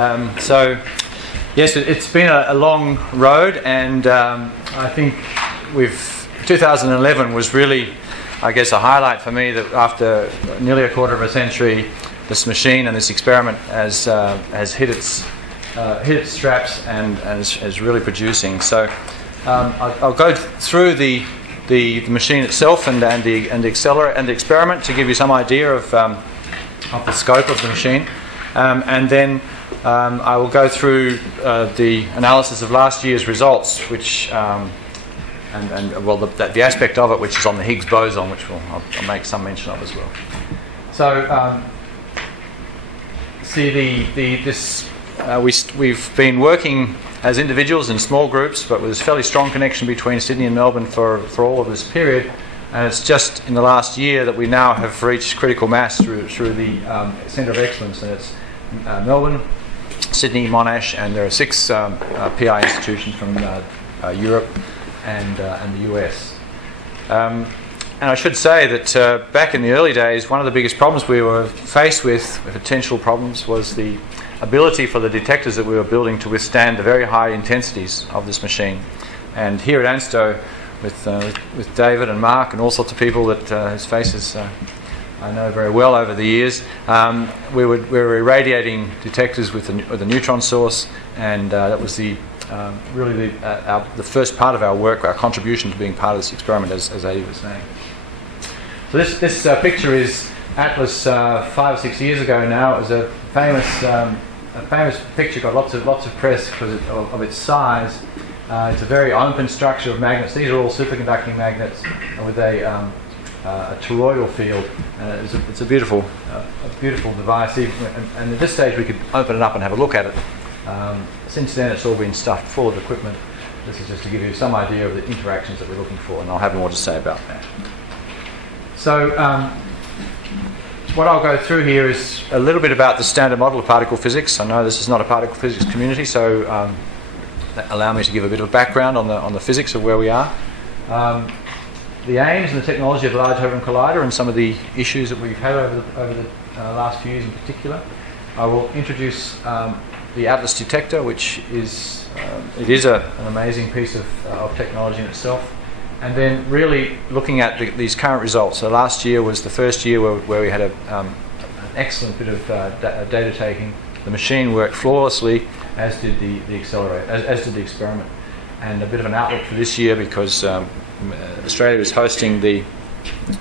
So, yes, it's been a long road, and I think 2011 was really, I guess, a highlight for me, that after nearly a quarter of a century, this machine and this experiment has hit its straps and is really producing. So I'll go through the machine itself and the accelerator and the experiment to give you some idea of the scope of the machine, and then I will go through the analysis of last year's results, which the aspect of it which is on the Higgs boson, which I'll make some mention of as well. So we've been working as individuals in small groups, but with a fairly strong connection between Sydney and Melbourne for all of this period. And it's just in the last year that we now have reached critical mass through the Centre of Excellence, and it's Melbourne, Sydney, Monash, and there are 6 PI institutions from Europe and the US. And I should say that back in the early days, one of the biggest problems we were faced with, potential problems, was the ability for the detectors that we were building to withstand the very high intensities of this machine. And here at ANSTO, with David and Mark and all sorts of people that whose faces I know very well over the years, we were irradiating detectors with a neutron source, and that was the first part of our work, our contribution to being part of this experiment, as Adi was saying. So this picture is Atlas 5 or 6 years ago now. It was a famous picture, got lots of press because of its size. It's a very open structure of magnets. These are all superconducting magnets with a toroidal field. It's a beautiful device. And at this stage we could open it up and have a look at it. Since then it's all been stuffed full of equipment. This is just to give you some idea of the interactions that we're looking for, and I'll have more to say about that. So what I'll go through here is a little bit about the standard model of particle physics. I know this is not a particle physics community, so allow me to give a bit of background on the physics of where we are. The aims and the technology of the Large Hadron Collider and some of the issues that we've had over the last few years in particular. I will introduce the Atlas detector, which is an amazing piece of technology in itself. And then really looking at these current results. So last year was the first year where we had an excellent bit of data taking. The machine worked flawlessly, as did the accelerator, as did the experiment. And a bit of an outlook for this year, because Australia is hosting the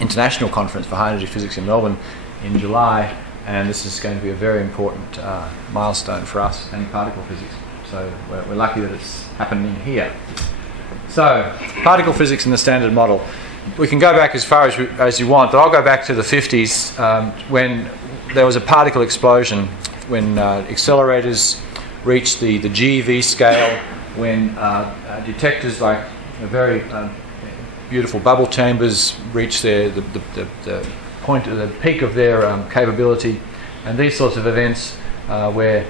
International Conference for High Energy Physics in Melbourne in July, and this is going to be a very important milestone for us and particle physics. So we're lucky that it's happening here. So, particle physics in the standard model. We can go back as far as you want, but I'll go back to the 50s when there was a particle explosion, when accelerators reached the GeV scale, when detectors like very beautiful bubble chambers reached the point, the peak of their capability, and these sorts of events where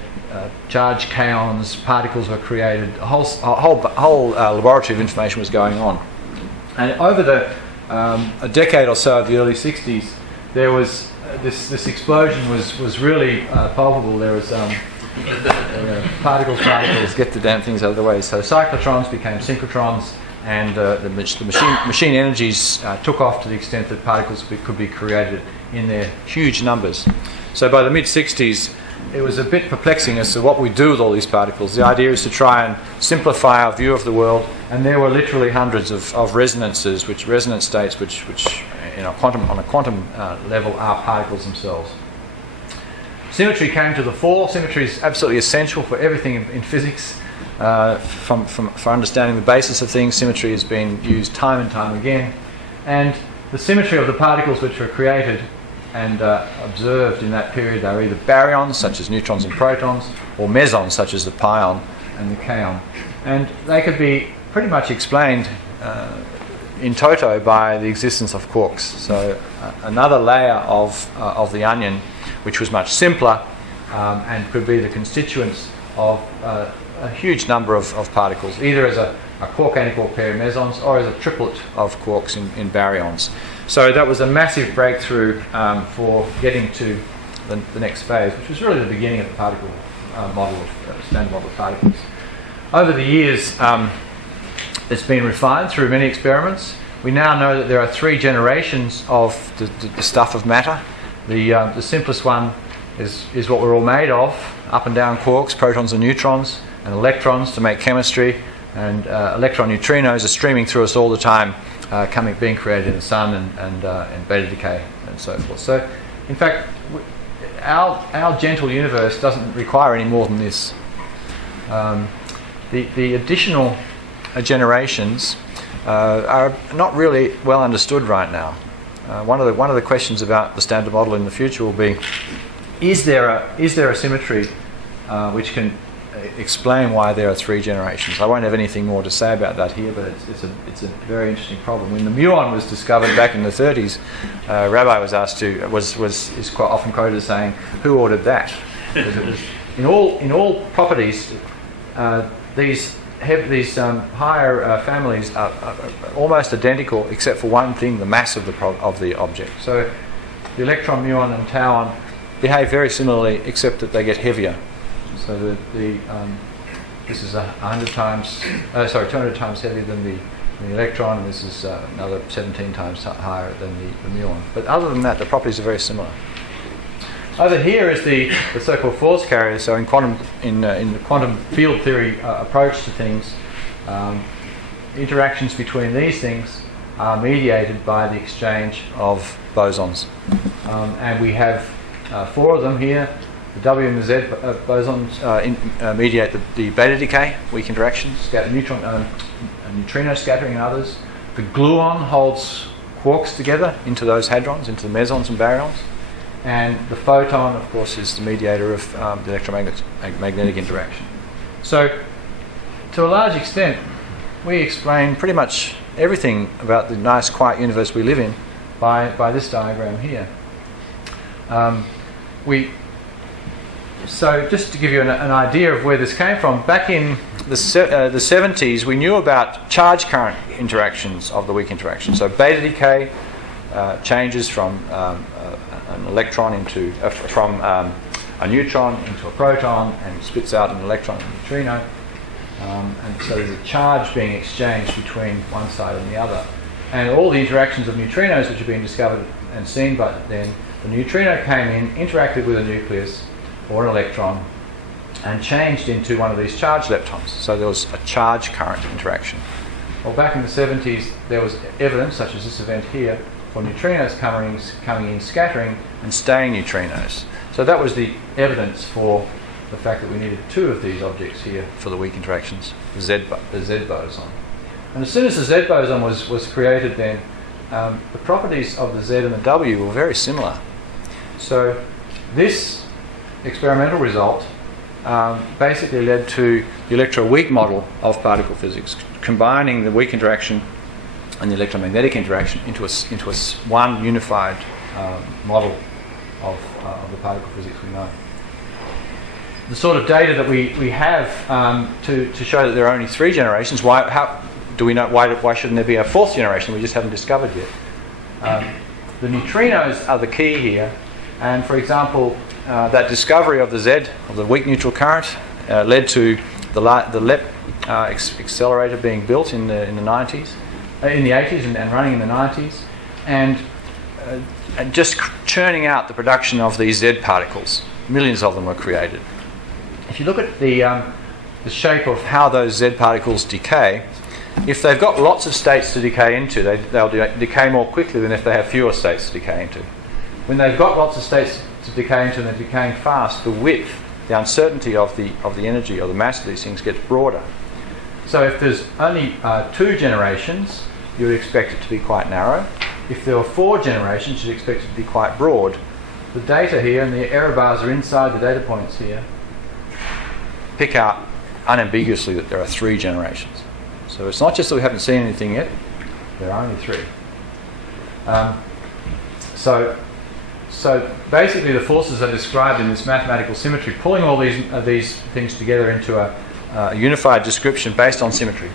charged kaons, particles were created, a whole laboratory of information was going on. And over a decade or so of the early 60s, there was this explosion was really palpable. There was particles, get the damn things out of the way. So cyclotrons became synchrotrons, and the machine energies took off to the extent that particles could be created in their huge numbers. So by the mid-60s, it was a bit perplexing as to what we do with all these particles. The idea is to try and simplify our view of the world, and there were literally hundreds of resonance states, which on a quantum level are particles themselves. Symmetry came to the fore. Symmetry is absolutely essential for everything in physics. For understanding the basis of things, symmetry has been used time and time again. And the symmetry of the particles which were created and observed in that period are either baryons, such as neutrons and protons, or mesons, such as the pion and the kaon. And they could be pretty much explained in toto by the existence of quarks. So another layer of the onion, which was much simpler and could be the constituents of a huge number of particles, either as a quark-antiquark pair of mesons or as a triplet of quarks in baryons. So that was a massive breakthrough for getting to the next phase, which was really the beginning of the particle standard model of particles. Over the years, it's been refined through many experiments. We now know that there are 3 generations of the stuff of matter. The simplest one is what we're all made of: up and down quarks, protons and neutrons, and electrons to make chemistry. And electron neutrinos are streaming through us all the time, being created in the sun and beta decay and so forth. So, in fact, our gentle universe doesn't require any more than this. The additional generations are not really well understood right now. One of the questions about the standard model in the future will be: is there a symmetry which can explain why there are 3 generations? I won't have anything more to say about that here, but it's a very interesting problem. When the muon was discovered back in the 30s, Rabbi was asked is quite often quoted as saying, "Who ordered that?" Because it was in all properties, these higher families are almost identical, except for one thing: the mass of the object. So the electron, muon, and tauon behave very similarly, except that they get heavier. So this is 200 times heavier than the electron, and this is another 17 times higher than the muon. But other than that, the properties are very similar. Over here is the so-called force carrier. So in the quantum field theory approach to things, interactions between these things are mediated by the exchange of bosons, and we have 4 of them here. The W and the Z bosons mediate the beta decay, weak interactions, neutrino scattering and others. The gluon holds quarks together into those hadrons, into the mesons and baryons. And the photon, of course, is the mediator of the electromagnetic interaction. So, to a large extent, we explain pretty much everything about the nice, quiet universe we live in by this diagram here. So just to give you an idea of where this came from, back in the 70s, we knew about charge current interactions of the weak interaction. So beta decay changes from an electron from a neutron into a proton and spits out an electron and neutrino. And so there's a charge being exchanged between one side and the other. And all the interactions of neutrinos which have been discovered and seen by then, the neutrino came in, interacted with a nucleus or an electron, and changed into one of these charged leptons. So there was a charge current interaction. Well, back in the 70s, there was evidence, such as this event here, for neutrinos coming in, scattering, and staying neutrinos. So that was the evidence for the fact that we needed 2 of these objects here for the weak interactions, the Z boson. And as soon as the Z boson was created then, the properties of the Z and the W were very similar. So this experimental result basically led to the electroweak model of particle physics, combining the weak interaction and the electromagnetic interaction into one unified model of the particle physics we know. The sort of data that we have to show that there are only 3 generations. How do we know? Why shouldn't there be a 4th generation we just haven't discovered yet? The neutrinos are the key here, and for example, that discovery of the Z, of the weak neutral current, led to the LEP accelerator being built in the 80s and running in the 90s, and just churning out the production of these Z particles. Millions of them were created. If you look at the shape of how those Z particles decay, if they've got lots of states to decay into, they'll decay more quickly than if they have fewer states to decay into. When they've got lots of states to decay into and they're decaying fast, the width, the uncertainty of the energy or the mass of these things gets broader. So if there's only 2 generations, you would expect it to be quite narrow. If there were 4 generations, you'd expect it to be quite broad. The data here, and the error bars are inside the data points here, pick out unambiguously that there are 3 generations. So it's not just that we haven't seen anything yet, there are only 3. So basically the forces are described in this mathematical symmetry, pulling all these things together into a unified description based on symmetry.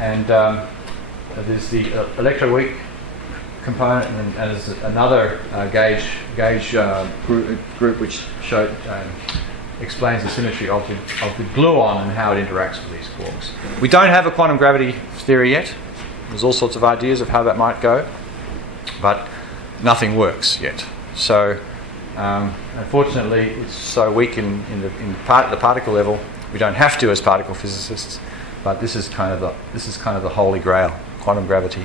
And there's the electroweak component, and there's another gauge group which showed explains the symmetry of the gluon and how it interacts with these quarks. We don't have a quantum gravity theory yet. There's all sorts of ideas of how that might go, but nothing works yet. So unfortunately, it's so weak in the particle level. We don't have to as particle physicists, but this is kind of the holy grail, quantum gravity,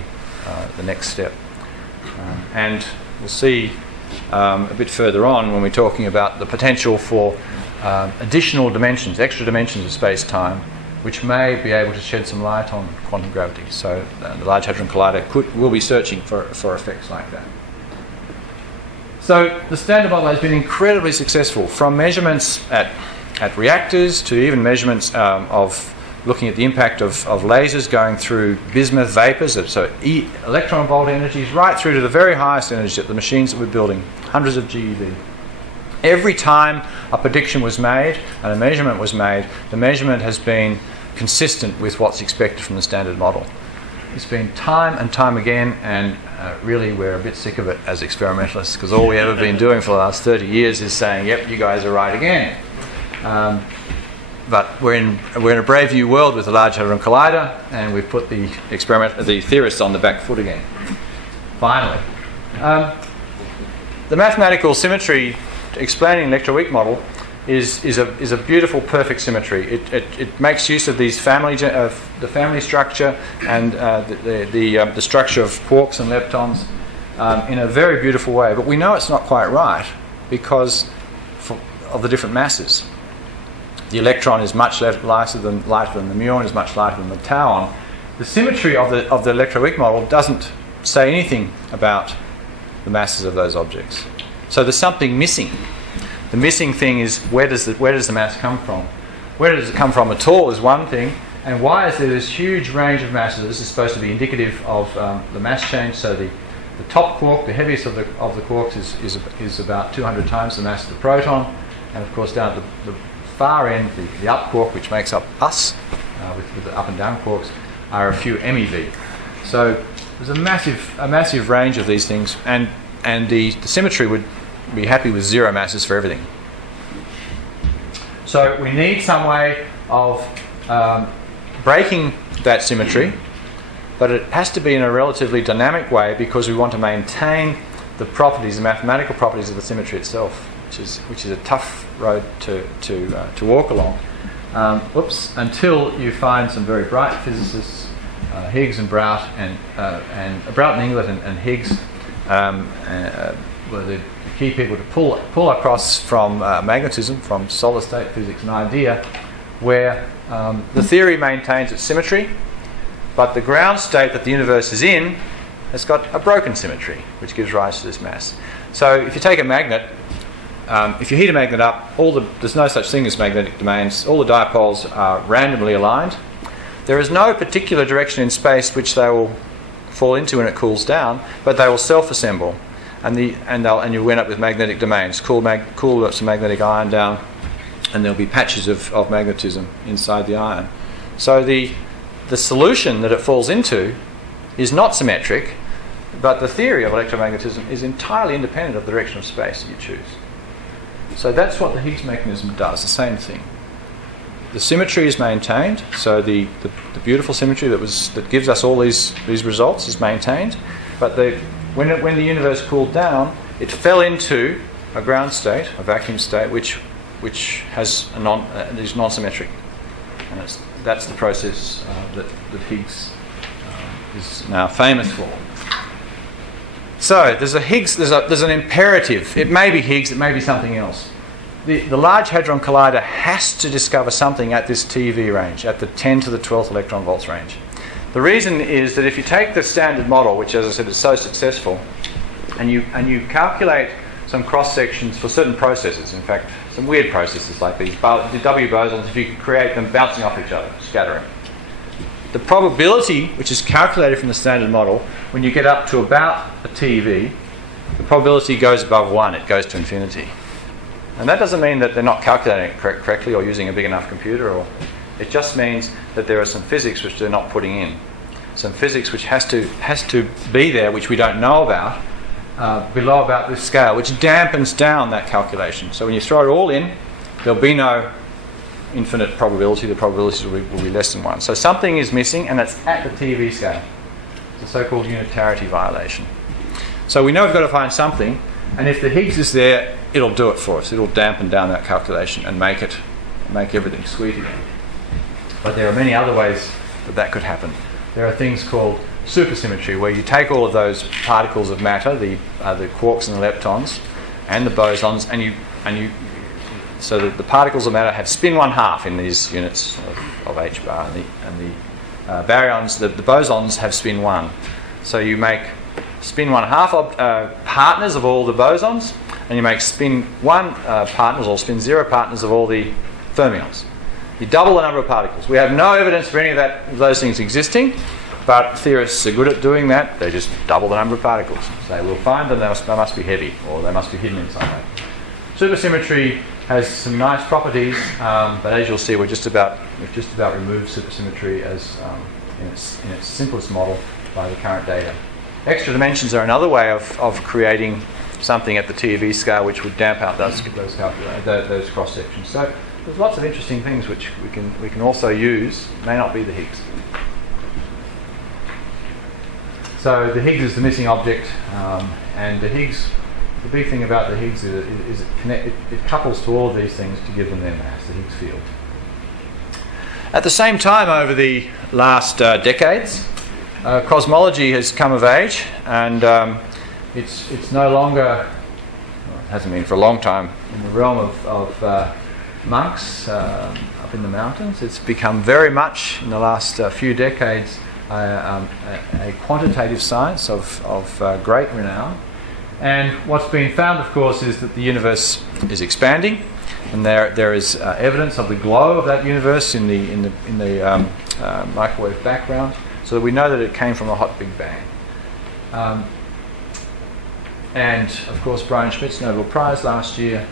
the next step. And we'll see a bit further on when we're talking about the potential for additional dimensions, extra dimensions of space-time, which may be able to shed some light on quantum gravity. So the Large Hadron Collider will be searching for effects like that. So the Standard Model has been incredibly successful, from measurements at reactors to even measurements of looking at the impact of lasers going through bismuth vapors, so electron volt energies, right through to the very highest energies at the machines that we're building, hundreds of GeV. Every time a prediction was made and a measurement was made, the measurement has been consistent with what's expected from the Standard Model. It's been time and time again, and really we're a bit sick of it as experimentalists, because all we've ever been doing for the last 30 years is saying, yep, you guys are right again. But we're in a brave new world with the Large Hadron Collider, and we've put the theorists on the back foot again. Finally. The mathematical symmetry explaining the electroweak model is a beautiful, perfect symmetry. It makes use of these the family structure and the structure of quarks and leptons in a very beautiful way. But we know it's not quite right because of the different masses. The electron is much lighter than the muon, is much lighter than the tauon. The symmetry of the electroweak model doesn't say anything about the masses of those objects. So there's something missing. The missing thing is where does the mass come from? Where does it come from at all is one thing, and why is there this huge range of masses? This is supposed to be indicative of the mass change. So the top quark, the heaviest of the quarks, is about 200 times the mass of the proton, and of course down at the far end, the up quark, which makes up us, with the up and down quarks, are a few MeV. So there's a massive range of these things, and the symmetry would be happy with zero masses for everything. So we need some way of breaking that symmetry, but it has to be in a relatively dynamic way, because we want to maintain the properties, the mathematical properties of the symmetry itself, which is a tough road to walk along. Until you find some very bright physicists, Higgs and Brout, and Brout and Inglet and Higgs, were the key people to pull across from magnetism, from solid state physics, an idea where the theory maintains its symmetry, but the ground state that the universe is in has got a broken symmetry, which gives rise to this mass. So if you take a magnet, if you heat a magnet up, there's no such thing as magnetic domains. All the dipoles are randomly aligned. There is no particular direction in space which they will fall into when it cools down, but they will self-assemble, and you'll end up with magnetic domains. Cool some magnetic iron down, and there'll be patches of magnetism inside the iron. So the solution that it falls into is not symmetric, but the theory of electromagnetism is entirely independent of the direction of space that you choose. So that's what the Higgs mechanism does, the same thing. The symmetry is maintained, so the beautiful symmetry that gives us all these results is maintained, but when the universe cooled down, it fell into a ground state, a vacuum state, which has is non-symmetric, and that's the process that Higgs is now famous for. So there's an imperative. It may be Higgs, it may be something else. The Large Hadron Collider has to discover something at this TeV range, at the 10 to the 12th electron volts range. The reason is that if you take the Standard Model, which, as I said, is so successful, and you calculate some cross sections for certain processes, in fact, some weird processes like these the W bosons, if you could create them bouncing off each other, scattering. The probability, which is calculated from the Standard Model, when you get up to about a TeV, the probability goes above 1, it goes to infinity. And that doesn't mean that they're not calculating it correctly or using a big enough computer, it just means that there are some physics which they're not putting in. Some physics which has to be there, which we don't know about, below about this scale, which dampens down that calculation. So when you throw it all in, there'll be no infinite probability. The probabilities will be less than 1. So something is missing, and it's at the TeV scale. It's a so-called unitarity violation. So we know we've got to find something, and if the Higgs is there, it'll do it for us. It'll dampen down that calculation and make everything sweet again. But there are many other ways that could happen. There are things called supersymmetry, where you take all of those particles of matter, the quarks and the leptons, and the bosons, so that the particles of matter have spin 1/2 in these units of h bar, and the baryons, the bosons have spin 1. So you make spin 1/2 partners of all the bosons, and you make spin 1 partners or spin 0 partners of all the fermions. You double the number of particles. We have no evidence for any of those things existing, but theorists are good at doing that. They just double the number of particles. So we'll find them, they must be heavy, or they must be hidden in some way. Supersymmetry has some nice properties, but as you'll see, we've just about removed supersymmetry as in its simplest model by the current data. Extra dimensions are another way of creating something at the TeV scale which would damp out those cross sections. So there's lots of interesting things which we can also use. It may not be the Higgs. So the Higgs is the missing object, and the Higgs. The big thing about the Higgs is it couples to all of these things to give them their mass, the Higgs field. At the same time, over the last decades, cosmology has come of age, and it's no longer, well, it hasn't been for a long time, in the realm of monks up in the mountains. It's become very much, in the last few decades, a quantitative science of great renown. And what's been found, of course, is that the universe is expanding, and there is evidence of the glow of that universe in the microwave background, so that we know that it came from a hot Big Bang. And of course, Brian Schmidt's Nobel Prize last year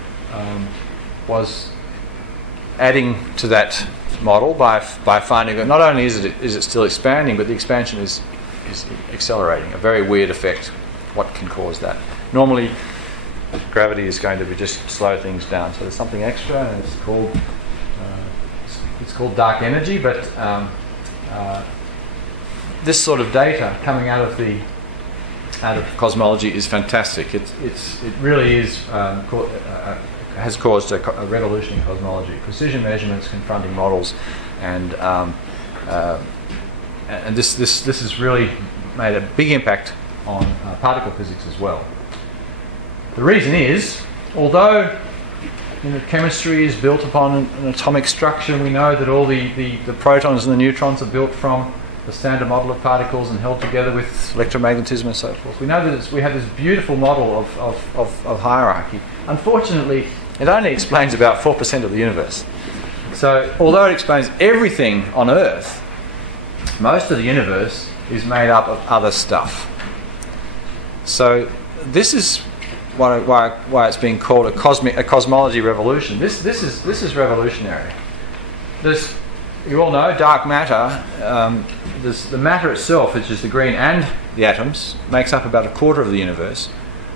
was adding to that model by finding that not only is it still expanding, but the expansion is accelerating. A very weird effect. What can cause that? Normally, gravity is going to just slow things down. So there's something extra, and it's called dark energy. But this sort of data coming out of cosmology is fantastic. It really is has caused a revolution in cosmology. Precision measurements confronting models, and this has really made a big impact on particle physics as well. The reason is, although chemistry is built upon an atomic structure, we know that all the protons and the neutrons are built from the standard model of particles and held together with electromagnetism and so forth. We know that we have this beautiful model of hierarchy. Unfortunately, it only explains about 4% of the universe. So although it explains everything on Earth, most of the universe is made up of other stuff. So this is why it's being called a cosmology revolution. This is revolutionary. You all know dark matter. The matter itself, which is the green and the atoms, makes up about 1/4 of the universe.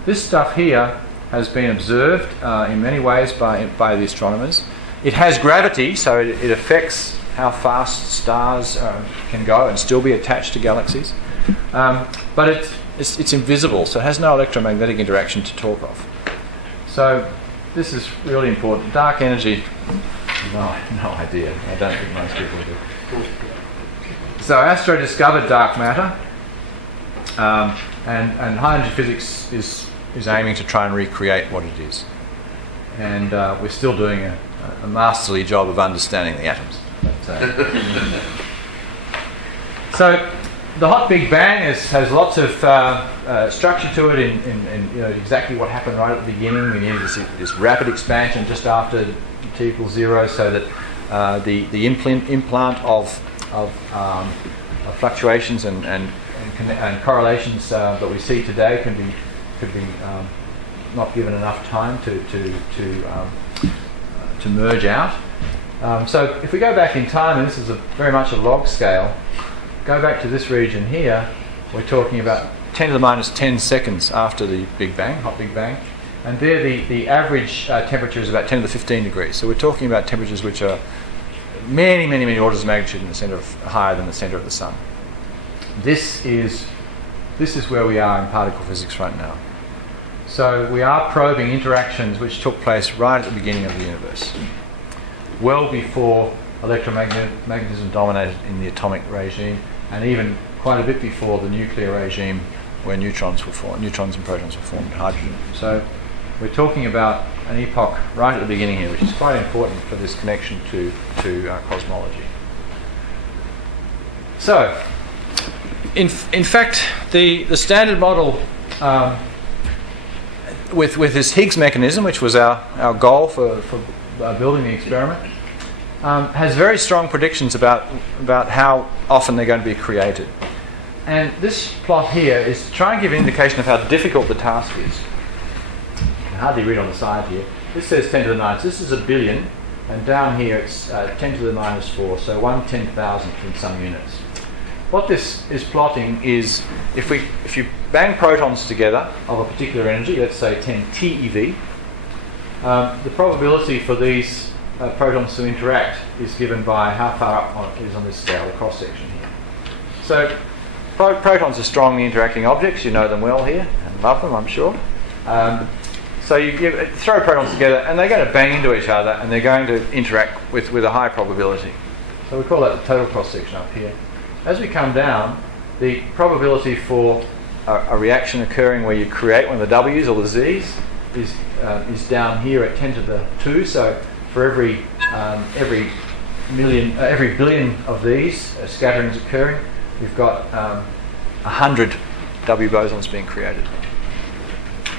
This stuff here has been observed in many ways by the astronomers. It has gravity, so it affects how fast stars can go and still be attached to galaxies. But it's invisible, so it has no electromagnetic interaction to talk of. So this is really important. Dark energy, no idea. I don't think most people do. So Astro discovered dark matter, and high energy physics is aiming to try and recreate what it is. And we're still doing a masterly job of understanding the atoms. So the hot Big Bang has lots of structure to it in exactly what happened right at the beginning. We needed this rapid expansion just after t equals 0, so that the implant of fluctuations and correlations that we see today could be not given enough time to merge out. So if we go back in time, and this is very much a log scale, go back to this region here, we're talking about 10 to the minus 10 seconds after the Big Bang, hot Big Bang. And there the average temperature is about 10 to the 15 degrees. So we're talking about temperatures which are many, many, many orders of magnitude in the center of, higher than the center of the sun. This is where we are in particle physics right now. So we are probing interactions which took place right at the beginning of the universe, well before electromagnetism dominated in the atomic regime, and even quite a bit before the nuclear regime, where neutrons and protons were formed, and hydrogen. So we're talking about an epoch right at the beginning here, which is quite important for this connection to cosmology. So, in fact, the standard model with this Higgs mechanism, which was our goal for building the experiment, has very strong predictions about how often they're going to be created. And this plot here is to try and give an indication of how difficult the task is. You can hardly read on the side here. This says 10 to the 9. So this is a billion, and down here it's 10 to the minus 4, so 1/10,000th in some units. What this is plotting is if you bang protons together of a particular energy, let's say 10 TeV, the probability for these protons to interact is given by how far up it is on this scale, the cross section here. So protons are strongly interacting objects. You know them well here and love them, I'm sure. So you throw protons together and they're going to bang into each other and they're going to interact with a high probability. So we call that the total cross section up here. As we come down, the probability for a reaction occurring where you create one of the W's or the Z's is down here at 10 to the 2. So for every billion of these scatterings occurring, we've got 100 W bosons being created.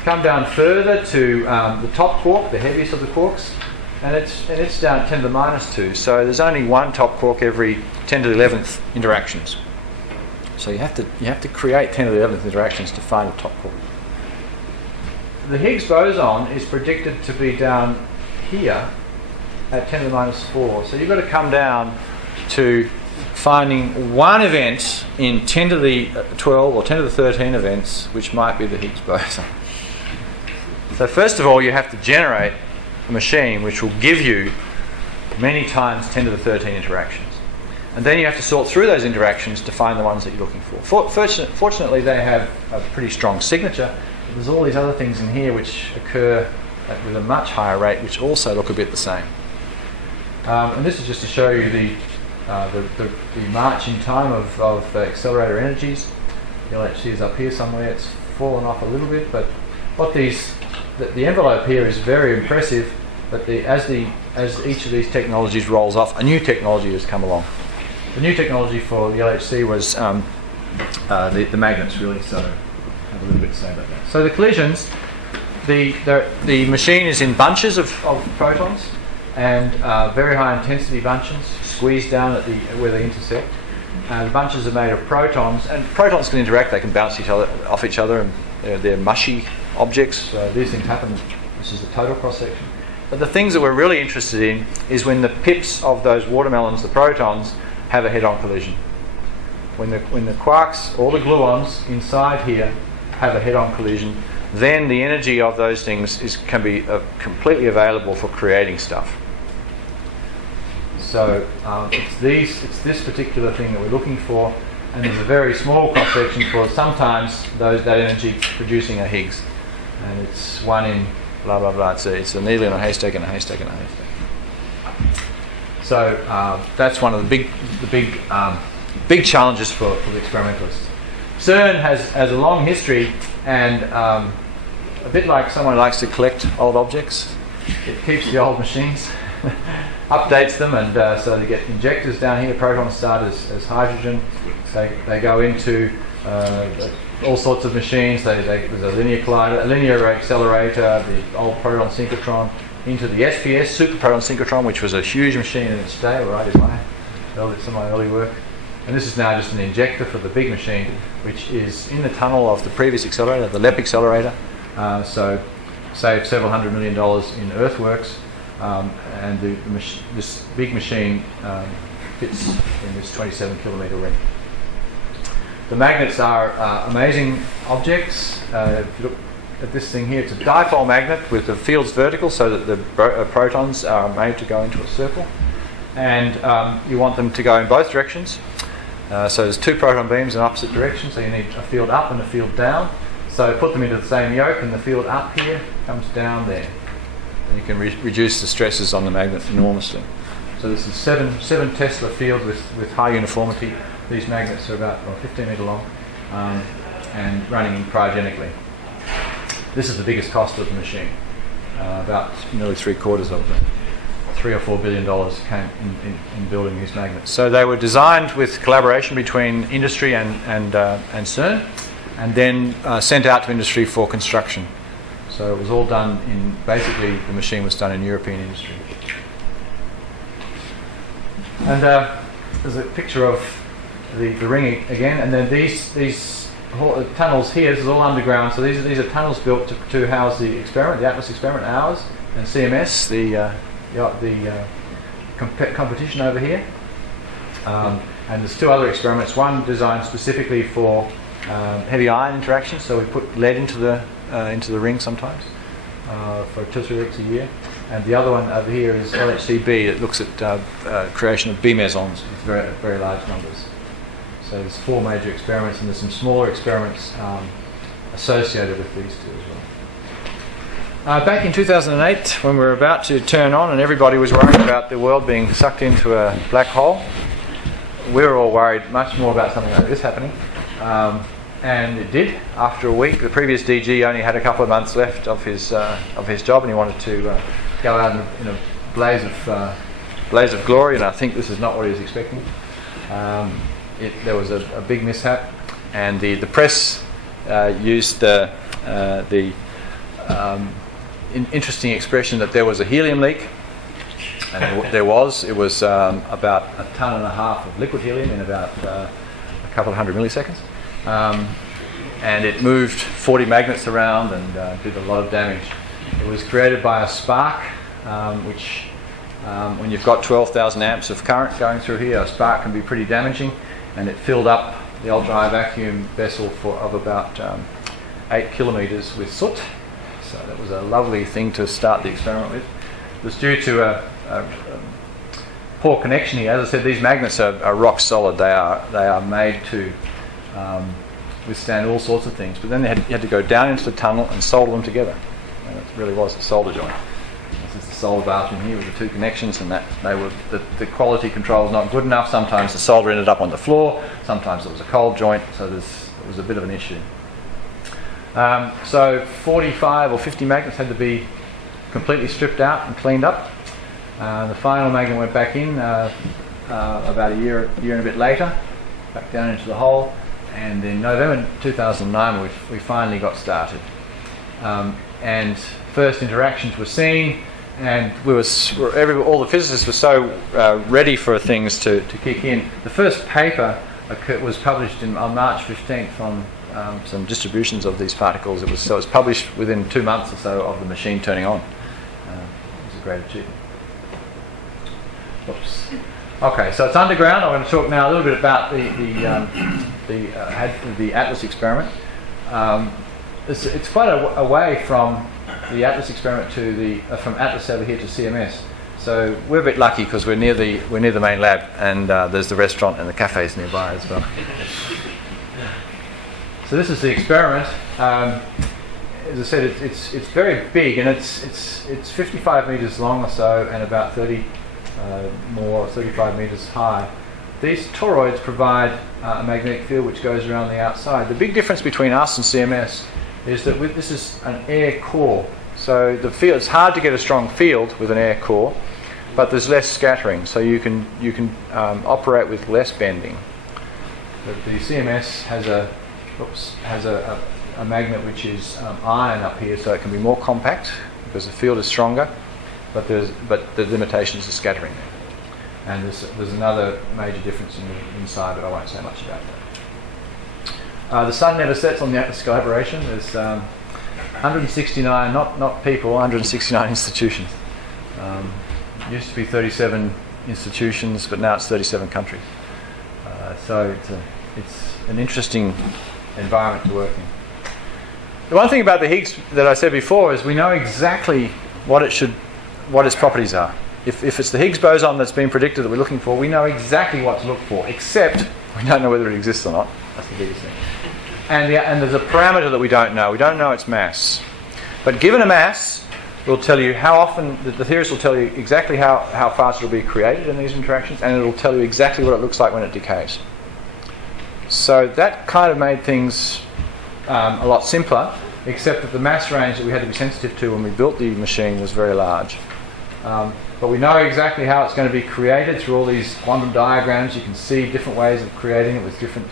Come down further to the top quark, the heaviest of the quarks, and it's down at 10 to the minus 2. So there's only one top quark every 10 to the 11th interactions. So you have to create 10 to the 11th interactions to find a top quark. The Higgs boson is predicted to be down here at 10 to the minus 4. So you've got to come down to finding one event in 10 to the 12 or 10 to the 13 events which might be the Higgs boson. So first of all, you have to generate a machine which will give you many times 10 to the 13 interactions. And then you have to sort through those interactions to find the ones that you're looking for. Fortunately, they have a pretty strong signature. But there's all these other things in here which occur with a much higher rate, which also look a bit the same. And this is just to show you the march in time of accelerator energies. The LHC is up here somewhere. It's fallen off a little bit, but the envelope here is very impressive. But as each of these technologies rolls off, a new technology has come along. The new technology for the LHC was the magnets, really. So I have a little bit to say about that. So the collisions, the machine is in bunches of protons, and very high intensity bunches squeezed down at where they intersect. The bunches are made of protons, and protons can interact. They can bounce off each other, and they're mushy objects. These things happen. This is the total cross section. But the things that we're really interested in is when the pips of those watermelons, the protons, have a head-on collision. When the quarks, all the gluons inside here, have a head-on collision, then the energy of those things can be completely available for creating stuff. So it's this particular thing that we're looking for, and there's a very small cross-section for sometimes that energy producing a Higgs, and it's one in blah blah blah. It's a needle in a haystack and a haystack and a haystack. So that's one of the big challenges for the experimentalists. CERN has a long history, and a bit like someone who likes to collect old objects, it keeps the old machines, updates them, and so they get injectors down here. Protons start as hydrogen. They go into all sorts of machines. There's a linear collider, a linear accelerator, the old proton synchrotron, into the SPS, super proton synchrotron, which was a huge machine in its day, right, some of my early work. And this is now just an injector for the big machine, which is in the tunnel of the previous accelerator, the LEP accelerator. So saved several $100 million in earthworks, and this big machine fits in this 27-kilometre ring. The magnets are amazing objects. If you look at this thing here. It's a dipole magnet with the fields vertical so that the protons are made to go into a circle. And you want them to go in both directions. So there's two proton beams in opposite directions, so you need a field up and a field down. So put them into the same yoke, and the field up here comes down there. And you can reduce the stresses on the magnet enormously. So this is 7 Tesla field with high uniformity. These magnets are about 15 metre long and running cryogenically. This is the biggest cost of the machine. About nearly 3/4 of the $3 or $4 billion came in building these magnets. So they were designed with collaboration between industry and CERN, and then sent out to industry for construction. So it was all done in, basically the machine was done in European industry. And there's a picture of the ring again, and then these tunnels here, this is all underground, so these are tunnels built to house the experiment, the Atlas experiment, ours, and CMS, the competition over here. And there's two other experiments, one designed specifically for heavy ion interactions, so we put lead into the ring sometimes for 2 or 3 weeks a year. And the other one over here is LHCb that looks at creation of B mesons with very, very large numbers. So there's 4 major experiments, and there's some smaller experiments associated with these two as well. Back in 2008, when we were about to turn on and everybody was worried about the world being sucked into a black hole, we were all worried much more about something like this happening. And it did. After a week, the previous DG only had a couple of months left of his job, and he wanted to go out in a blaze of glory. And I think this is not what he was expecting. There was a big mishap, and the press used the interesting expression that there was a helium leak, and there was. It was about 1.5 tons of liquid helium in about a couple of hundred milliseconds. And it moved 40 magnets around and did a lot of damage. It was created by a spark, which when you've got 12,000 amps of current going through here, a spark can be pretty damaging, and it filled up the ultra-high vacuum vessel of about 8 kilometres with soot. So that was a lovely thing to start the experiment with. It was due to a poor connection here. As I said, these magnets are rock solid. They are made to withstand all sorts of things, but then you had to go down into the tunnel and solder them together. And it really was a solder joint. This is the solder bathroom here with the 2 connections, and the quality control was not good enough. Sometimes the solder ended up on the floor, sometimes it was a cold joint, so it was a bit of an issue. So 45 or 50 magnets had to be completely stripped out and cleaned up. The final magnet went back in about a year and a bit later, back down into the hole, and in November 2009 we finally got started. And first interactions were seen, and all the physicists were so ready for things to kick in. The first paper was published on March 15th on some distributions of these particles. It was published within 2 months or so of the machine turning on. It was a great achievement. Oops. Okay, so it's underground. I'm going to talk now a little bit about the Atlas experiment. It's quite a way from the Atlas experiment from Atlas over here to CMS. So we're a bit lucky because we're near the main lab, and there's the restaurant and the cafes nearby as well. So this is the experiment. As I said, it's very big, and it's 55 meters long or so, and about 35 meters high. These toroids provide a magnetic field which goes around the outside. The big difference between us and CMS is that this is an air core. So the field, it's hard to get a strong field with an air core, but there's less scattering, so you can operate with less bending. But the CMS has a magnet which is iron up here, so it can be more compact because the field is stronger, but the limitations are scattering there. And there's another major difference in the inside, but I won't say much about that. The sun never sets on the Atlas collaboration. There's 169, not people, 169 institutions. Used to be 37 institutions, but now it's 37 countries. So it's an interesting environment to work in. The one thing about the Higgs that I said before is we know exactly what its properties are. If it's the Higgs boson that's been predicted that we're looking for, we know exactly what to look for, except we don't know whether it exists or not. That's the biggest thing. And there's a parameter that we don't know. We don't know its mass. But given a mass, we'll tell you how often, the theorist will tell you exactly how fast it will be created in these interactions, and it will tell you exactly what it looks like when it decays. So that kind of made things a lot simpler, except that the mass range that we had to be sensitive to when we built the machine was very large. But we know exactly how it's going to be created through all these quantum diagrams. You can see different ways of creating it with different,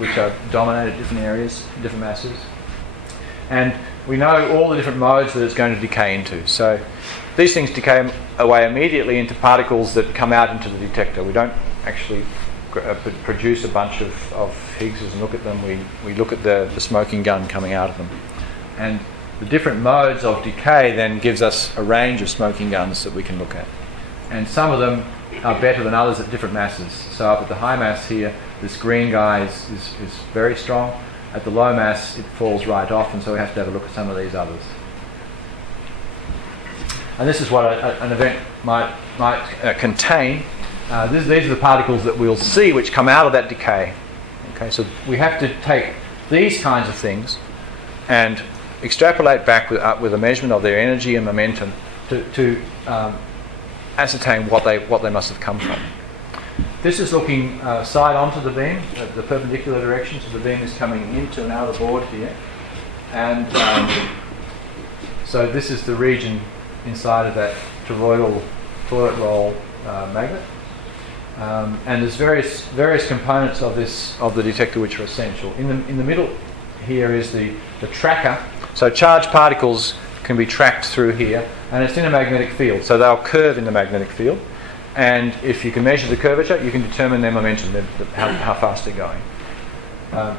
which are dominated different areas, different masses. And we know all the different modes that it's going to decay into. So these things decay away immediately into particles that come out into the detector. We don't actually produce a bunch of Higgses and look at them. We look at the smoking gun coming out of them. And the different modes of decay then gives us a range of smoking guns that we can look at. And some of them are better than others at different masses. So up at the high mass here, this green guy is very strong. At the low mass, it falls right off, and so we have to have a look at some of these others. And this is what an event might contain. These are the particles that we'll see which come out of that decay. Okay, so we have to take these kinds of things and extrapolate back with a measurement of their energy and momentum to ascertain what they must have come from. This is looking side onto the beam, the perpendicular direction, so the beam is coming into and out of the board here. And so this is the region inside of that toroidal toilet roll magnet. And there's various components of the detector which are essential. In the middle here is the tracker. So charged particles can be tracked through here, and it's in a magnetic field, so they'll curve in the magnetic field. And if you can measure the curvature, you can determine their momentum, how fast they're going.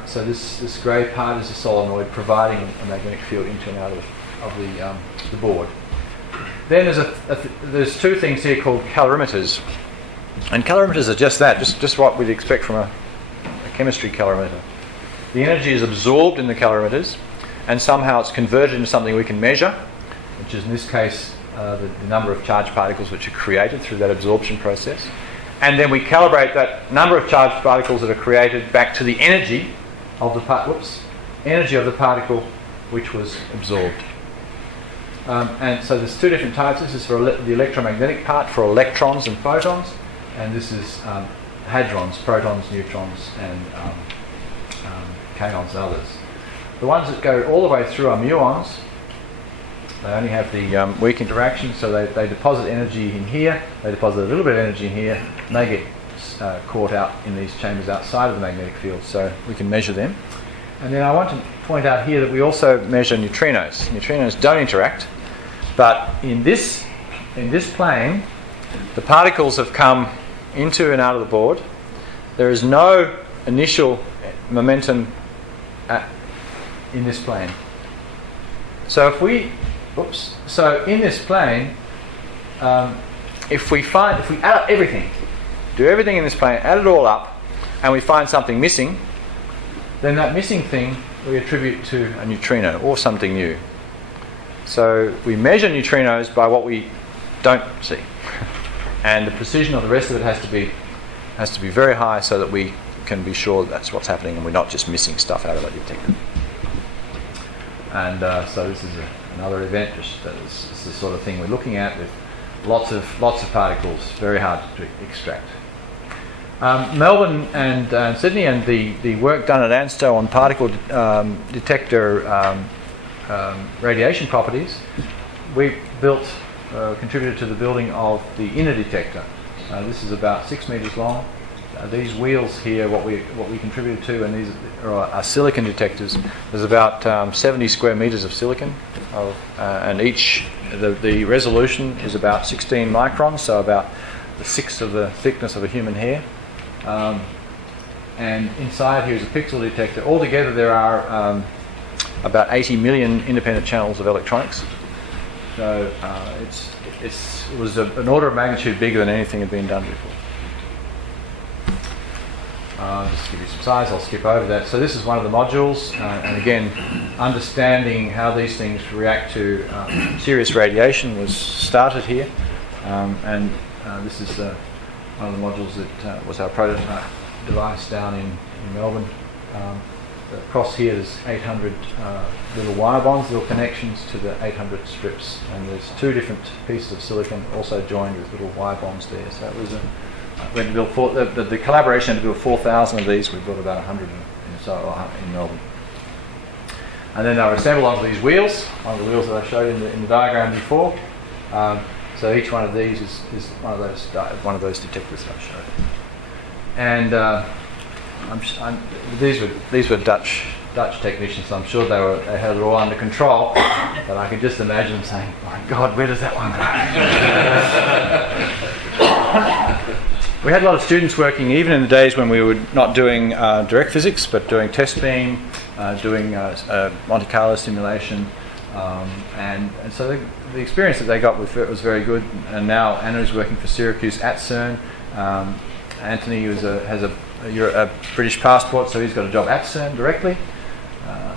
So this grey part is a solenoid providing a magnetic field into and out of the board. Then there's two things here called calorimeters. And calorimeters are just that, just what we'd expect from a chemistry calorimeter. The energy is absorbed in the calorimeters, and somehow it's converted into something we can measure, which is in this case the number of charged particles which are created through that absorption process. And then we calibrate that number of charged particles that are created back to the energy of the particle which was absorbed. And so there's two different types. This is for the electromagnetic part for electrons and photons, and this is hadrons, protons, neutrons, and kaons and others. The ones that go all the way through are muons. They only have the weak interaction, so they deposit energy in here, they deposit a little bit of energy in here, and they get caught out in these chambers outside of the magnetic field, so we can measure them. And then I want to point out here that we also measure neutrinos. Neutrinos don't interact, but in this plane, the particles have come into and out of the board. There is no initial momentum in this plane. So so in this plane, if we add up everything, do everything in this plane, add it all up, and we find something missing, then that missing thing we attribute to a neutrino or something new. So we measure neutrinos by what we don't see, and the precision of the rest of it has to be very high so that we can be sure that's what's happening and we're not just missing stuff out of the detector. And so this is another event. It's the sort of thing we're looking at with lots of particles, very hard to extract. Melbourne and Sydney and the work done at ANSTO on particle detector radiation properties, we contributed to the building of the inner detector. This is about 6 meters long. These wheels here, what we contributed to, and these are silicon detectors. There's about 70 square meters of silicon, and the resolution is about 16 microns, so about the sixth of the thickness of a human hair. And inside here is a pixel detector. Altogether there are about 80 million independent channels of electronics. So it was an order of magnitude bigger than anything had been done before. Just to give you some size, I'll skip over that. So this is one of the modules, and again, understanding how these things react to serious radiation was started here, and this is one of the modules that was our prototype device down in Melbourne. Across here there's 800 little wire bonds, little connections to the 800 strips, and there's 2 different pieces of silicon also joined with little wire bonds there. So it was we had to build the collaboration had to build 4,000 of these. We built about 100 in Melbourne. And then they were assembled onto these wheels, on the wheels that I showed in the diagram before. So each one of these is one of those detectors that I showed. And these were Dutch technicians, so I'm sure they had it all under control. But I can just imagine them saying, "My God, where does that one go?" We had a lot of students working, even in the days when we were not doing direct physics, but doing test beam, doing Monte Carlo simulation, and so the experience that they got with it was very good. And now Anna is working for Syracuse at CERN. Anthony has a British passport, so he's got a job at CERN directly.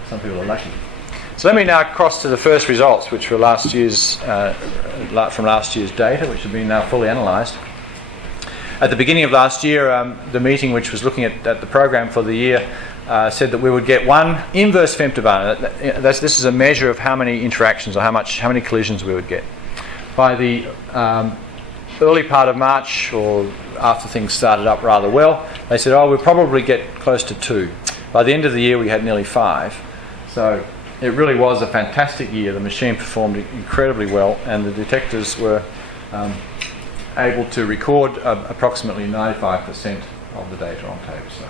Some people are lucky. So let me now cross to the first results, which were last year's from last year's data, which have been now fully analysed. At the beginning of last year, the meeting, which was looking at the program for the year, said that we would get one inverse femtobarn. This is a measure of how many interactions or how many collisions we would get. By the early part of March, or after things started up rather well, they said, "Oh, we'll probably get close to 2." By the end of the year, we had nearly 5. So it really was a fantastic year. The machine performed incredibly well, and the detectors were able to record approximately 95% of the data on tape. So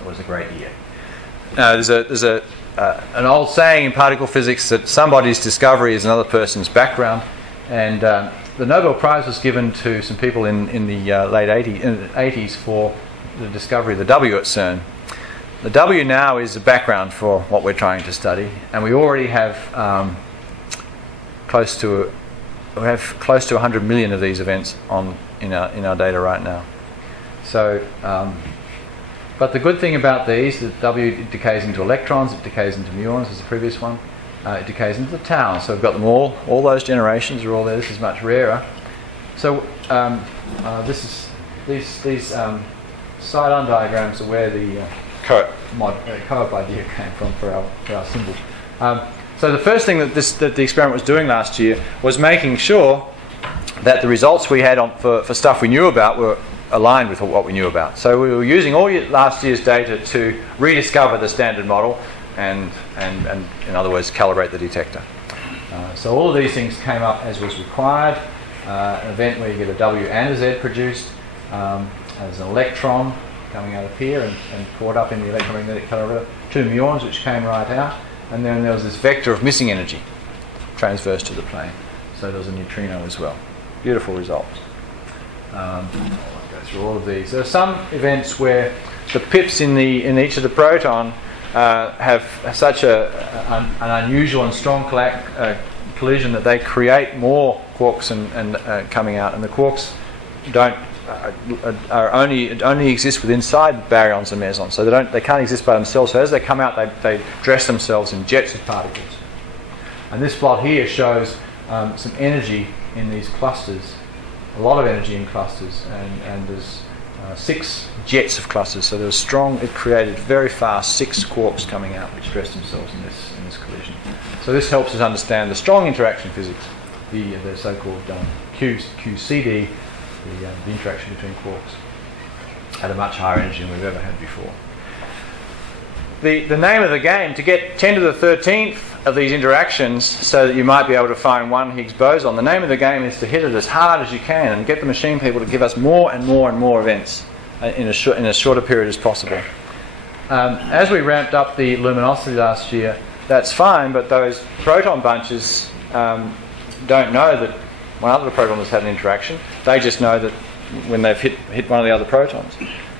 it was a great year. There's an old saying in particle physics that somebody's discovery is another person's background, and the Nobel Prize was given to some people in the late 80s for the discovery of the W at CERN. The W now is the background for what we're trying to study, and we already have close to 100 million of these events in our data right now. So, but the good thing about these, the W, it decays into electrons, it decays into muons as the previous one, it decays into the tau. So we've got them all those generations are all there. This is much rarer. So these side-on diagrams are where the co-op idea came from for our symbol. So the first thing that the experiment was doing last year was making sure that the results we had for stuff we knew about were aligned with what we knew about. So we were using all last year's data to rediscover the standard model and in other words, calibrate the detector. So all of these things came up as was required. An event where you get a W and a Z produced. There's an electron coming out of here and caught up in the electromagnetic calibrator. 2 muons which came right out. And then there was this vector of missing energy transverse to the plane. So there was a neutrino as well. Beautiful results. I'll go through all of these. There are some events where the pips in each of the proton have such an unusual and strong collision that they create more quarks and coming out, and the quarks only exist with inside baryons and mesons, so they can't exist by themselves. So as they come out, they dress themselves in jets of particles. And this plot here shows some energy in these clusters, a lot of energy in clusters, and there's 6 jets of clusters. So there was strong. It created very fast 6 quarks coming out, which dressed themselves in this collision. So this helps us understand the strong interaction physics, the so-called QCD. The interaction between quarks at a much higher energy than we've ever had before. The name of the game, to get 10 to the 13th of these interactions so that you might be able to find one Higgs boson, the name of the game is to hit it as hard as you can and get the machine people to give us more and more and more events in as shorter period as possible. As we ramped up the luminosity last year, that's fine, but those proton bunches don't know that one other proton has had an interaction. They just know that when they've hit one of the other protons.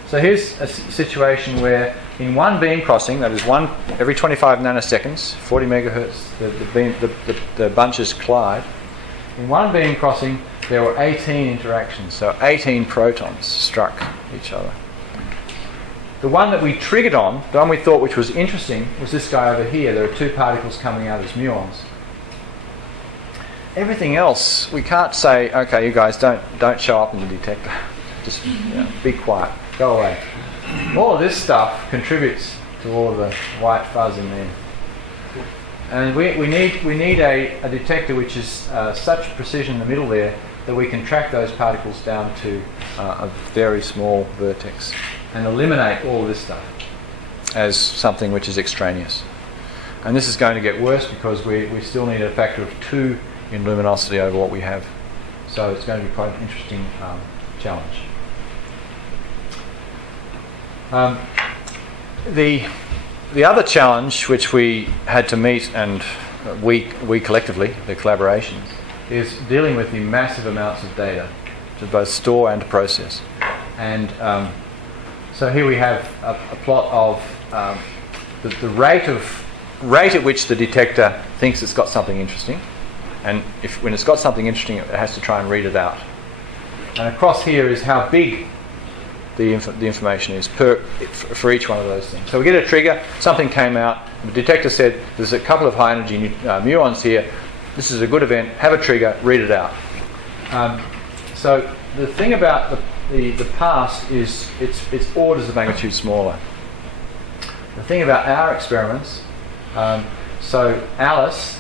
So here's a situation where in one beam crossing, that is one every 25 nanoseconds, 40 megahertz, the bunches collide. In one beam crossing, there were 18 interactions, so 18 protons struck each other. The one that we triggered on, the one we thought which was interesting, was this guy over here. There are two particles coming out as muons. Everything else, we can't say, okay, you guys don't show up in the detector. Just be quiet, go away. All of this stuff contributes to all of the white fuzz in there. And we need a detector which is such precision in the middle there that we can track those particles down to a very small vertex and eliminate all of this stuff as something which is extraneous. And this is going to get worse because we still need a factor of 2 in luminosity over what we have. So it's going to be quite an interesting challenge. The other challenge which we had to meet, and we collectively, the collaborations, is dealing with the massive amounts of data to both store and process. And so here we have a plot of the rate at which the detector thinks it's got something interesting, and when it's got something interesting, it has to try and read it out. And across here is how big the information is for each one of those things. So we get a trigger, something came out, the detector said there's a couple of high energy muons here, this is a good event, have a trigger, read it out. So the thing about the past is it's orders of magnitude smaller. The thing about our experiments, so Alice,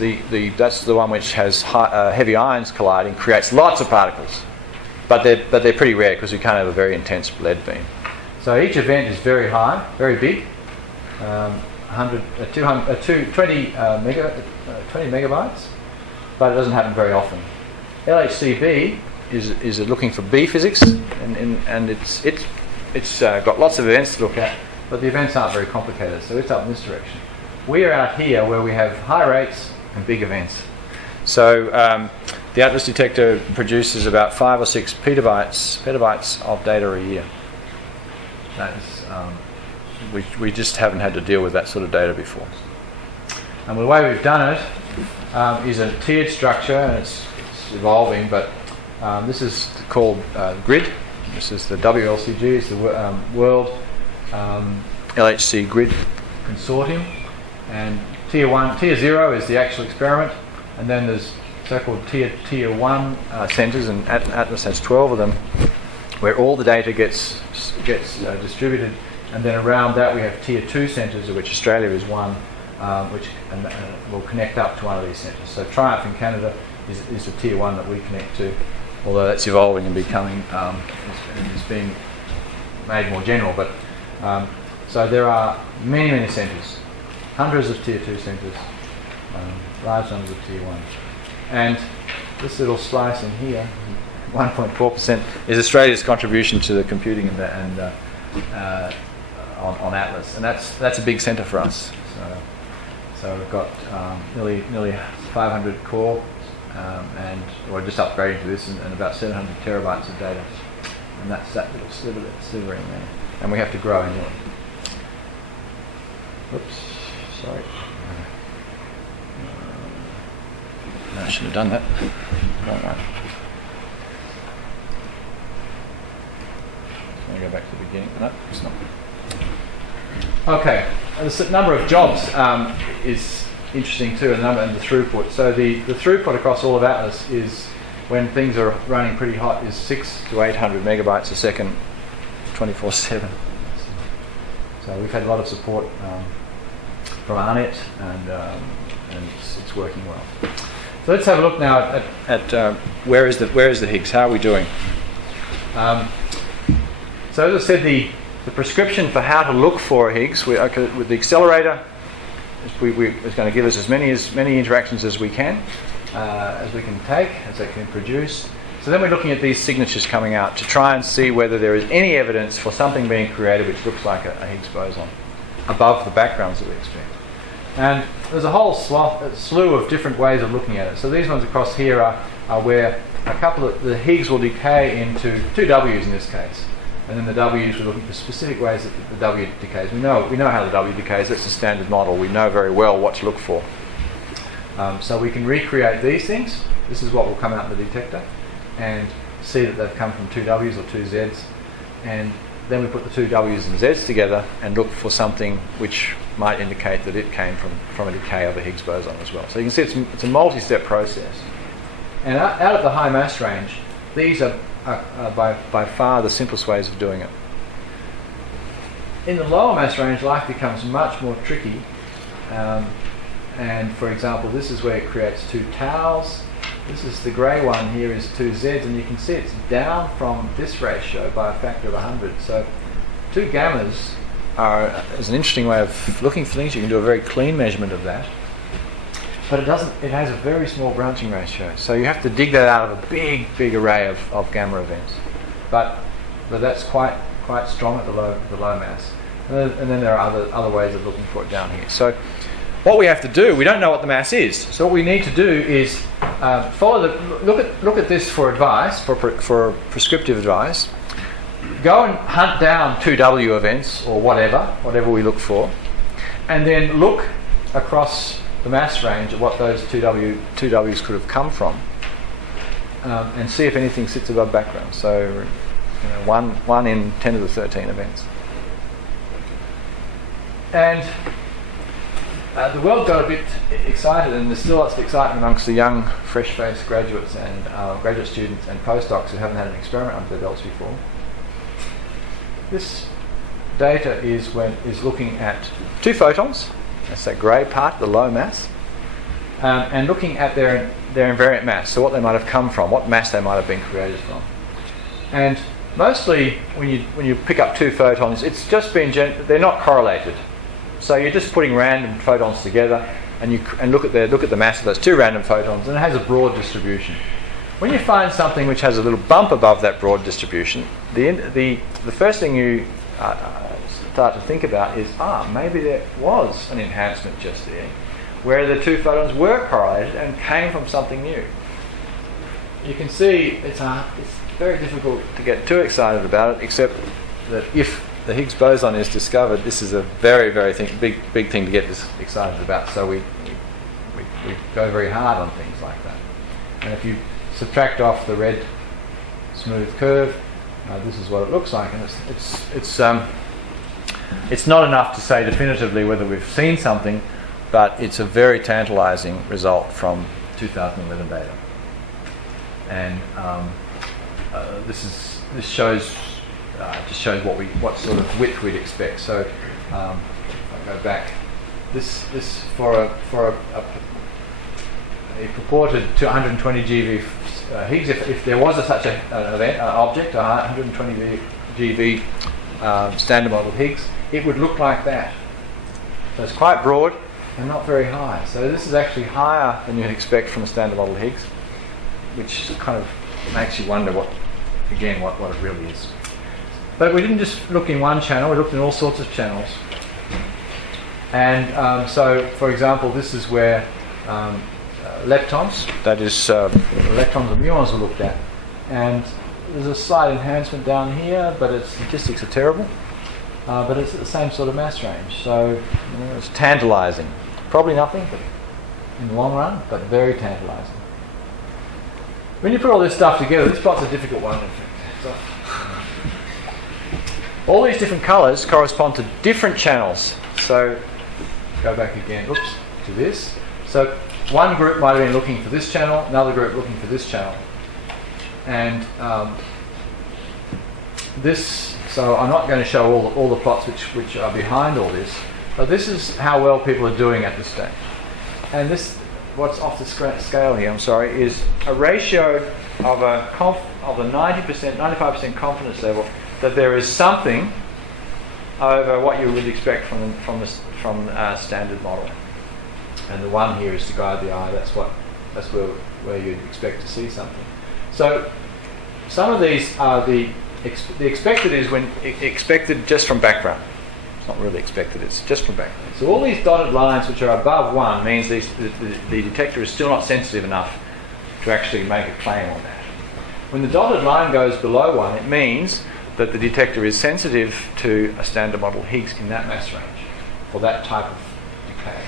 that's the one which has heavy ions colliding, creates lots of particles. But they're pretty rare because we can't have a very intense lead beam. So each event is very high, very big, 20 megabytes, but it doesn't happen very often. LHCb is looking for B physics, and it's got lots of events to look at, but the events aren't very complicated, so it's up in this direction. We are out here where we have high rates and big events. So the Atlas detector produces about 5 or 6 petabytes of data a year. That is, we just haven't had to deal with that sort of data before. And the way we've done it is a tiered structure, and it's evolving, but this is called GRID. This is the WLCG, it's the World LHC GRID Consortium. And tier 0 is the actual experiment, and then there's so-called tier 1 centres, and Atlas has 12 of them, where all the data gets distributed, and then around that we have tier 2 centres, of which Australia is one, which will connect up to one of these centres. So Triumph in Canada is a tier 1 that we connect to, although that's evolving and becoming, it's being made more general. But so there are many centres, hundreds of tier 2 centres, large numbers of tier 1. And this little slice in here, 1.4%, is Australia's contribution to the computing and on Atlas, and that's a big centre for us. So we've got nearly 500 core, and we're just upgrading to this, and about 700 terabytes of data, and that's that little sliver in there, and we have to grow into it. Oops, sorry. No, I should have done that. Right. Let me go back to the beginning. No, it's not. Okay, the number of jobs is interesting too, and the throughput. So the throughput across all of Atlas is, when things are running pretty hot, is 600 to 800 megabytes a second, 24/7. So we've had a lot of support from ARNet, and it's working well. So let's have a look now at where is the Higgs? How are we doing? So as I said, the prescription for how to look for a Higgs with the accelerator is going to give us as many interactions as we can take, as it can produce. So then we're looking at these signatures coming out to try and see whether there is any evidence for something being created which looks like a Higgs boson above the backgrounds that we expect. And there's a whole slew of different ways of looking at it. So these ones across here are where a couple of the Higgs will decay into two W's in this case. And then the W's, we're looking for specific ways that the W decays. We know how the W decays. That's the standard model. We know very well what to look for. So we can recreate these things. This is what will come out in the detector, and see that they've come from two W's or two Z's. And then we put the two W's and Z's together and look for something which might indicate that it came from a decay of a Higgs boson as well. So you can see it's a multi-step process. And out at the high mass range, these are by far the simplest ways of doing it. In the lower mass range, life becomes much more tricky. And for example, this is where it creates two taus. This is the grey one here is two Zs, and you can see it's down from this ratio by a factor of 100. So two gammas is an interesting way of looking for things. You can do a very clean measurement of that. But it has a very small branching ratio. So you have to dig that out of a big array of gamma events. But that's quite strong at the low mass. And then there are other ways of looking for it down here. So what we have to do, we don't know what the mass is. So what we need to do is look at this for advice, for prescriptive advice. Go and hunt down 2W events or whatever we look for, and then look across the mass range at what those 2Ws could have come from, and see if anything sits above background. So, one in 10 to the 13 events. And the world got a bit excited, and there's still lots of excitement amongst the young, fresh-faced graduates and graduate students and postdocs who haven't had an experiment under their belts before. This data is looking at two photons. That's that grey part, the low mass, and looking at their invariant mass. So what they might have come from, what mass they might have been created from. And mostly, when you pick up two photons, it's just been they're not correlated. So you're just putting random photons together, and look at the mass of those two random photons, and it has a broad distribution. When you find something which has a little bump above that broad distribution, the first thing you start to think about is, maybe there was an enhancement just there, where the two photons were correlated and came from something new. You can see it's very difficult to get too excited about it, except that if the Higgs boson is discovered, this is a very big thing to get this excited about. So we go very hard on things like that. And if you subtract off the red smooth curve, this is what it looks like, and it's not enough to say definitively whether we've seen something, but it's a very tantalising result from 2011 data. And this shows just shows what sort of width we'd expect. So if I go back, this for a purported 220 GeV Higgs, if there was such an object, a 120 GeV standard model Higgs, it would look like that. So it's quite broad and not very high. So this is actually higher than you'd expect from a standard model Higgs, which kind of makes you wonder what it really is. But we didn't just look in one channel, we looked in all sorts of channels. And so, for example, this is where leptons, that is electrons and muons, are looked at. And there's a slight enhancement down here, but its statistics are terrible. But it's at the same sort of mass range. So it's tantalising. Probably nothing in the long run, but very tantalising. When you put all this stuff together, this plot's a difficult one, in fact. So, all these different colours correspond to different channels. So, go back again, to this. So, one group might have been looking for this channel, another group looking for this channel. And so I'm not going to show all the plots which are behind all this, but this is how well people are doing at this stage. And this, what's off the scale here, is a ratio of a 90%, 95% confidence level that there is something over what you would expect from a standard model. And the one here is to guide the eye. That's where you'd expect to see something. So some of these are the expected is when expected just from background. It's not really expected, it's just from background. So all these dotted lines which are above 1 means the detector is still not sensitive enough to actually make a claim on that. When the dotted line goes below 1, it means that the detector is sensitive to a standard model Higgs in that mass range for that type of decay.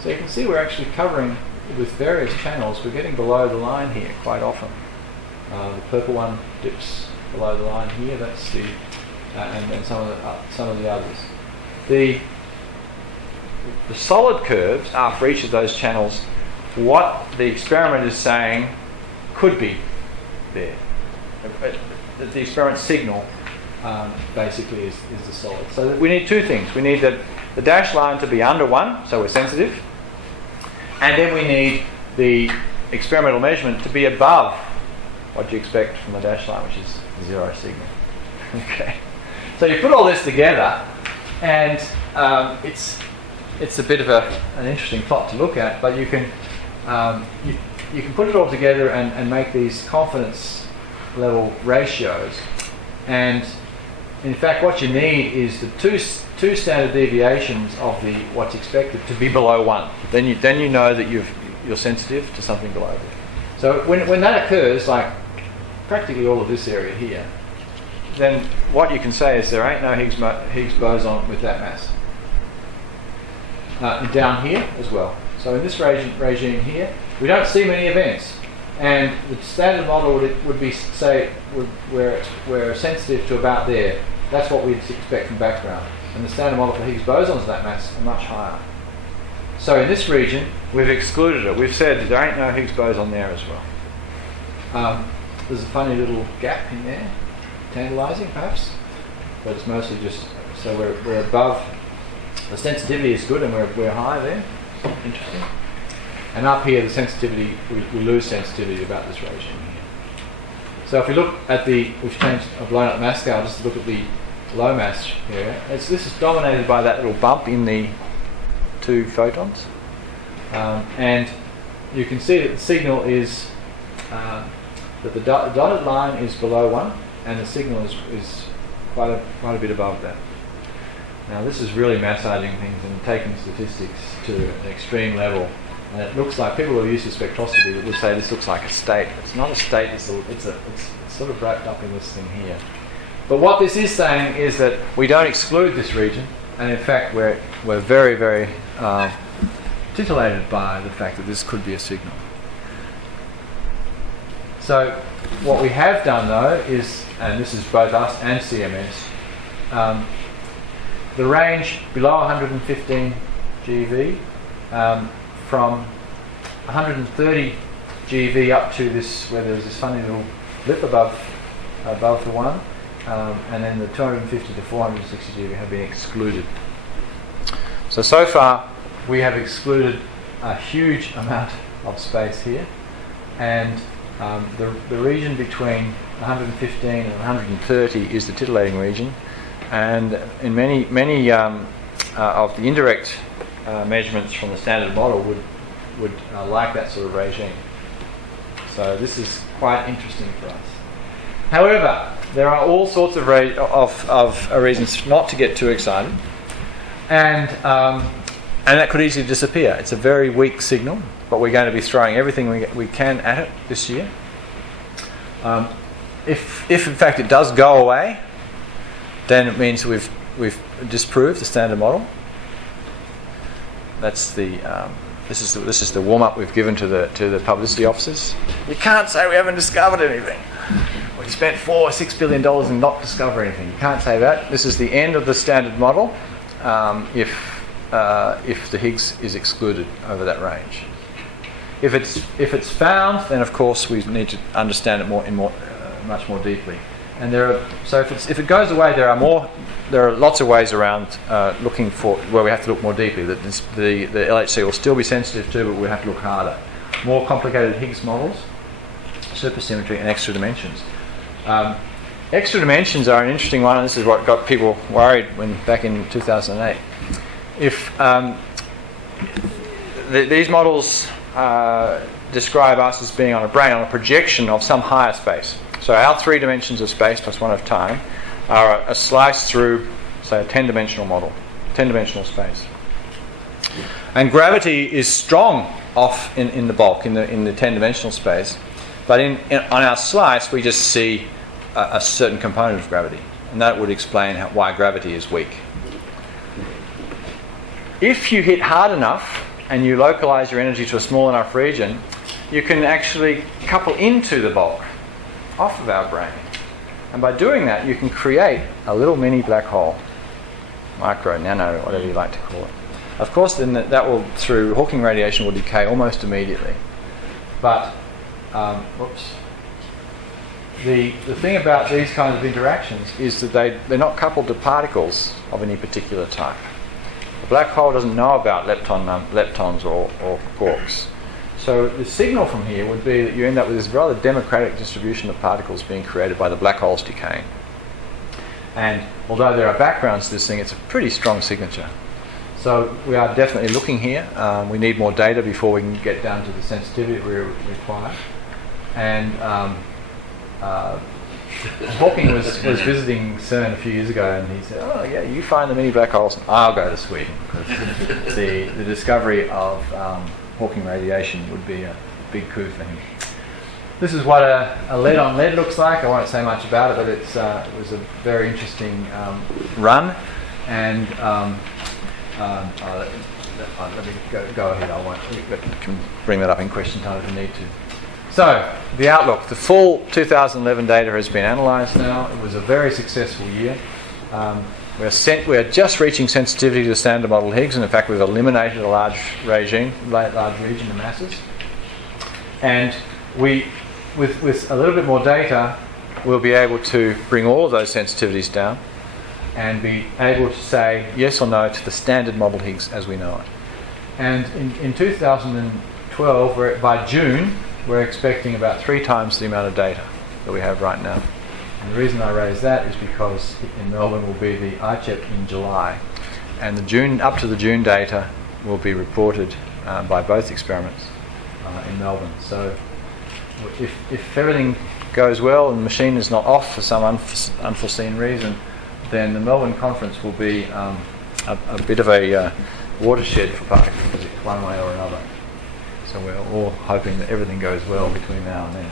So you can see we're actually covering with various channels. We're getting below the line here quite often. The purple one dips below the line here. That's the and some of the others. The solid curves are for each of those channels what the experiment is saying could be there. The experiment signal basically is the solid. So we need two things. We need the dashed line to be under 1, so we're sensitive, and then we need the experimental measurement to be above what you expect from the dashed line, which is 0 signal. Okay. So you put all this together, and it's a bit of an interesting plot to look at, but you can put it all together and make these confidence level ratios, and in fact what you need is the two standard deviations of the what's expected to be below 1. Then you know that you're sensitive to something below there. So when that occurs, like practically all of this area here, then what you can say is there ain't no Higgs boson with that mass. And down here as well. So in this regime here, we don't see many events, and the standard model would be, say, we're sensitive to about there. That's what we'd expect from background. And the standard model for Higgs bosons of that mass are much higher. So in this region, we've excluded it. We've said there ain't no Higgs boson there as well. There's a funny little gap in there, tantalising perhaps, but it's mostly just, so we're above, the sensitivity is good and we're high there. Interesting. And up here, the sensitivity, we lose sensitivity about this regime here. So if we look at I've blown up mass scale just to look at the low mass area. This is dominated by that little bump in the 2 photons. And you can see that the signal is, that the dotted line is below 1, and the signal is quite a bit above that. Now this is really massaging things and taking statistics to an extreme level. And it looks like, people who are used to spectroscopy would say this looks like a state. It's not a state, it's sort of wrapped up in this thing here. But what this is saying is that we don't exclude this region, and in fact we're very, very titillated by the fact that this could be a signal. So what we have done though is, and this is both us and CMS, the range below 115 GeV, from 130 GeV up to this, where there's this funny little blip above the 1, and then the 250 to 460 GeV have been excluded. So far we have excluded a huge amount of space here, and the region between 115 and 130 is the titillating region, and in many of the indirect measurements from the standard model would like that sort of regime. So this is quite interesting for us. However, there are all sorts of reasons not to get too excited, and that could easily disappear. It's a very weak signal, but we're going to be throwing everything we can at it this year. If in fact it does go away, then it means we've disproved the standard model. That's the this is the warm up we've given to the publicity officers. You can't say we haven't discovered anything. We spent $4 or $6 billion and not discover anything. You can't say that. This is the end of the standard model if the Higgs is excluded over that range. If it's found, then of course we need to understand it much more deeply. And if it goes away, there are lots of ways around looking for where we have to look more deeply. That the LHC will still be sensitive to, but we have to look harder. More complicated Higgs models, supersymmetry, and extra dimensions. Extra dimensions are an interesting one, and this is what got people worried back in 2008. If these models describe us as being on a brane, on a projection of some higher space. So our 3 dimensions of space plus 1 of time are a slice through, say, a 10-dimensional model, 10-dimensional space. And gravity is strong off in the bulk, in the 10-dimensional space, but on our slice we just see a certain component of gravity, and that would explain why gravity is weak. If you hit hard enough and you localize your energy to a small enough region, you can actually couple into the bulk off of our brane. And by doing that, you can create a little mini black hole, micro, nano, whatever you like to call it. Of course, then that will, through Hawking radiation, will decay almost immediately. But, the thing about these kinds of interactions is that they're not coupled to particles of any particular type. A black hole doesn't know about leptons or quarks. So the signal from here would be that you end up with this rather democratic distribution of particles being created by the black holes decaying. And although there are backgrounds to this thing, it's a pretty strong signature. So we are definitely looking here. We need more data before we can get down to the sensitivity we require. And Hawking was visiting CERN a few years ago, and he said, "Oh yeah, you find the mini black holes, and I'll go to Sweden, because the discovery of Hawking radiation would be a big coup for him." This is what a lead on lead looks like. I won't say much about it, but it was a very interesting run. And let me go ahead. I won't. But can bring that up in question time if you need to. So the outlook. The full 2011 data has been analysed now. It was a very successful year. We're just reaching sensitivity to the standard model Higgs, and in fact we've eliminated a large region of masses. And with a little bit more data, we'll be able to bring all of those sensitivities down and be able to say yes or no to the standard model Higgs as we know it. And in 2012, by June, we're expecting about 3 times the amount of data that we have right now. And the reason I raise that is because in Melbourne will be the iChep in July, and up to the June data will be reported by both experiments in Melbourne. So if everything goes well and the machine is not off for some unforeseen reason, then the Melbourne conference will be a bit of a watershed for particle physics, one way or another. So we're all hoping that everything goes well between now and then.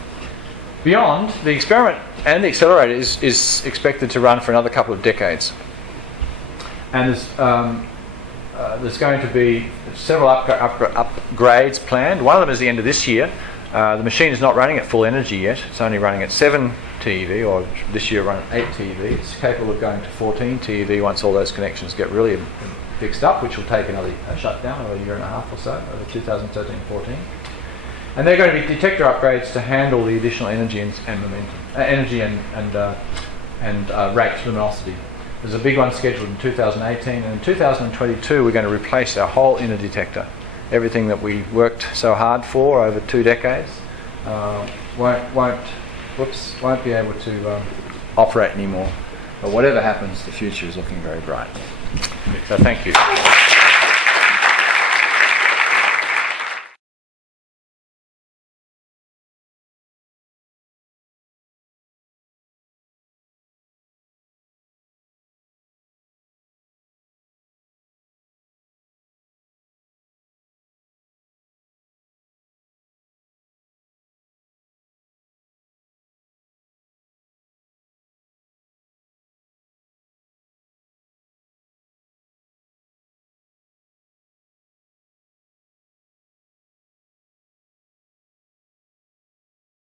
Beyond, the experiment and the accelerator is expected to run for another couple of decades. And there's going to be several upgrades planned. One of them is the end of this year. The machine is not running at full energy yet. It's only running at 7 TeV, or this year running at 8 TeV. It's capable of going to 14 TeV once all those connections get really fixed up, which will take another shutdown of a year and a half or so, over 2013-14. And they're going to be detector upgrades to handle the additional energy and rate luminosity. There's a big one scheduled in 2018, and in 2022 we're going to replace our whole inner detector. Everything that we worked so hard for over 2 decades won't be able to operate anymore. But whatever happens, the future is looking very bright. So thank you.